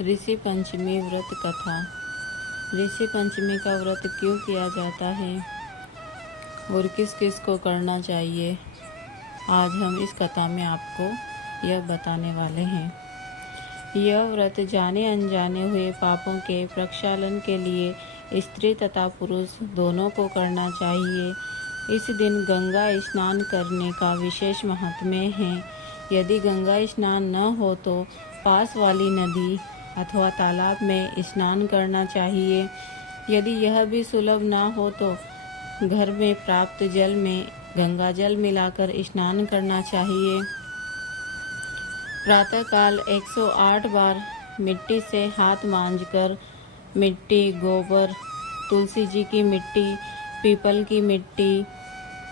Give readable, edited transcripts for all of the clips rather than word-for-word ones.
ऋषि पंचमी व्रत कथा। ऋषि पंचमी का व्रत क्यों किया जाता है और किस किस को करना चाहिए, आज हम इस कथा में आपको यह बताने वाले हैं। यह व्रत जाने अनजाने हुए पापों के प्रक्षालन के लिए स्त्री तथा पुरुष दोनों को करना चाहिए। इस दिन गंगा स्नान करने का विशेष महात्म्य है। यदि गंगा स्नान न हो तो पास वाली नदी अथवा तालाब में स्नान करना चाहिए। यदि यह भी सुलभ न हो तो घर में प्राप्त जल में गंगा जल मिलाकर स्नान करना चाहिए। प्रातःकाल 108 बार मिट्टी से हाथ मांजकर मिट्टी, गोबर, तुलसी जी की मिट्टी, पीपल की मिट्टी,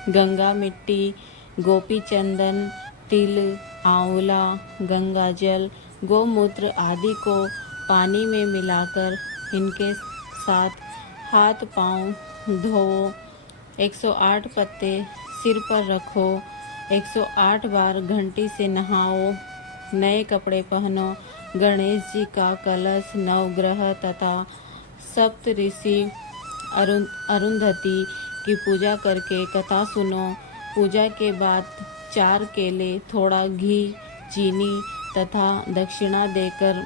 गंगा मिट्टी, गोपी चंदन, तिल, आंवला, गंगा जल, गोमूत्र आदि को पानी में मिलाकर इनके साथ हाथ पांव धोओ। 108 पत्ते सिर पर रखो। 108 बार घंटी से नहाओ। नए कपड़े पहनो। गणेश जी का कलश, नवग्रह तथा सप्त ऋषि अरुंधति की पूजा करके कथा सुनो। पूजा के बाद 4 केले, थोड़ा घी, चीनी तथा दक्षिणा देकर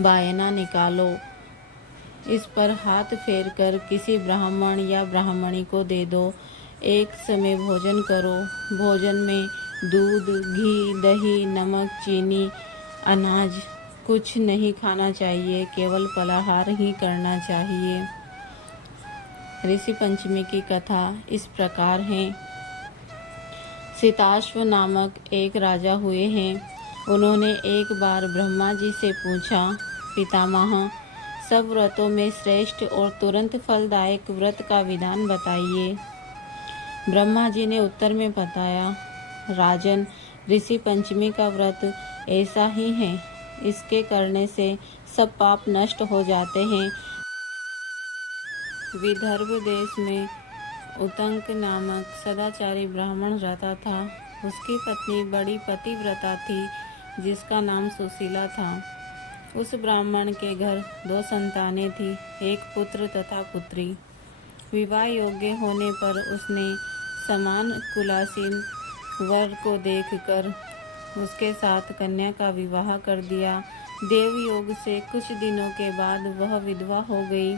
बायना निकालो। इस पर हाथ फेर कर किसी ब्राह्मण या ब्राह्मणी को दे दो। एक समय भोजन करो। भोजन में दूध, घी, दही, नमक, चीनी, अनाज कुछ नहीं खाना चाहिए, केवल फलाहार ही करना चाहिए। ऋषि पंचमी की कथा इस प्रकार है। सिताश्व नामक एक राजा हुए हैं। उन्होंने एक बार ब्रह्मा जी से पूछा, पितामह, सब व्रतों में श्रेष्ठ और तुरंत फलदायक व्रत का विधान बताइए। ब्रह्मा जी ने उत्तर में बताया, राजन, ऋषि पंचमी का व्रत ऐसा ही है। इसके करने से सब पाप नष्ट हो जाते हैं। विदर्भ देश में उतंक नामक सदाचारी ब्राह्मण रहता था। उसकी पत्नी बड़ी पतिव्रता थी, जिसका नाम सुशीला था। उस ब्राह्मण के घर 2 संतानें थी, एक पुत्र तथा पुत्री। विवाह योग्य होने पर उसने समान कुलासीन वर को देखकर उसके साथ कन्या का विवाह कर दिया। देव योग से कुछ दिनों के बाद वह विधवा हो गई।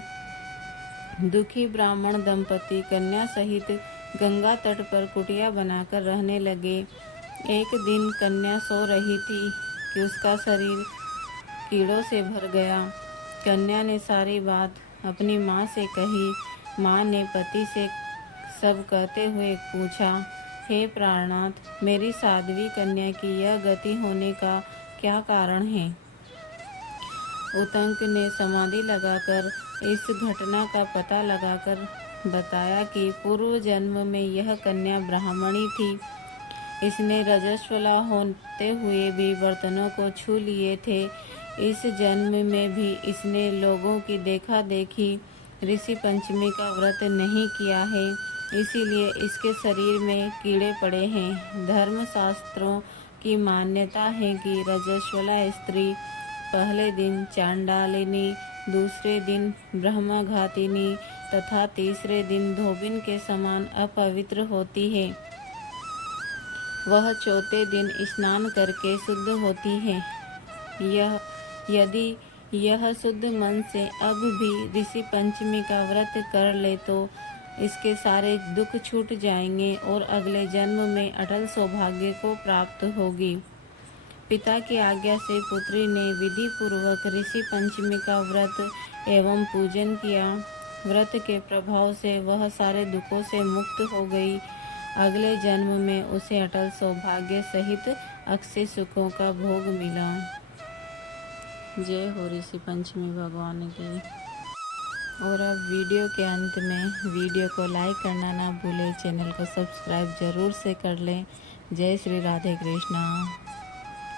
दुखी ब्राह्मण दंपति कन्या सहित गंगा तट पर कुटिया बनाकर रहने लगे। एक दिन कन्या सो रही थी कि उसका शरीर कीड़ों से भर गया। कन्या ने सारी बात अपनी माँ से कही। माँ ने पति से सब कहते हुए पूछा, हे प्राणनाथ, मेरी साध्वी कन्या की यह गति होने का क्या कारण है? उतंक ने समाधि लगाकर इस घटना का पता लगाकर बताया कि पूर्व जन्म में यह कन्या ब्राह्मणी थी। इसने रजस्वला होते हुए भी बर्तनों को छू लिए थे। इस जन्म में भी इसने लोगों की देखा देखी ऋषि पंचमी का व्रत नहीं किया है, इसीलिए इसके शरीर में कीड़े पड़े हैं। धर्म शास्त्रों की मान्यता है कि रजस्वला स्त्री पहले दिन चांडालिनी, दूसरे दिन ब्रह्मघातिनी तथा तीसरे दिन धोबिन के समान अपवित्र होती है। वह चौथे दिन स्नान करके शुद्ध होती है। यदि यह शुद्ध मन से अब भी ऋषि पंचमी का व्रत कर ले तो इसके सारे दुख छूट जाएंगे और अगले जन्म में अटल सौभाग्य को प्राप्त होगी। पिता की आज्ञा से पुत्री ने विधि पूर्वक ऋषि पंचमी का व्रत एवं पूजन किया। व्रत के प्रभाव से वह सारे दुखों से मुक्त हो गई। अगले जन्म में उसे अटल सौभाग्य सहित अक्षय सुखों का भोग मिला। जय हो ऋषि पंचमी भगवान की। और अब वीडियो के अंत में वीडियो को लाइक करना ना भूलें, चैनल को सब्सक्राइब जरूर से कर लें। जय श्री राधे कृष्णा।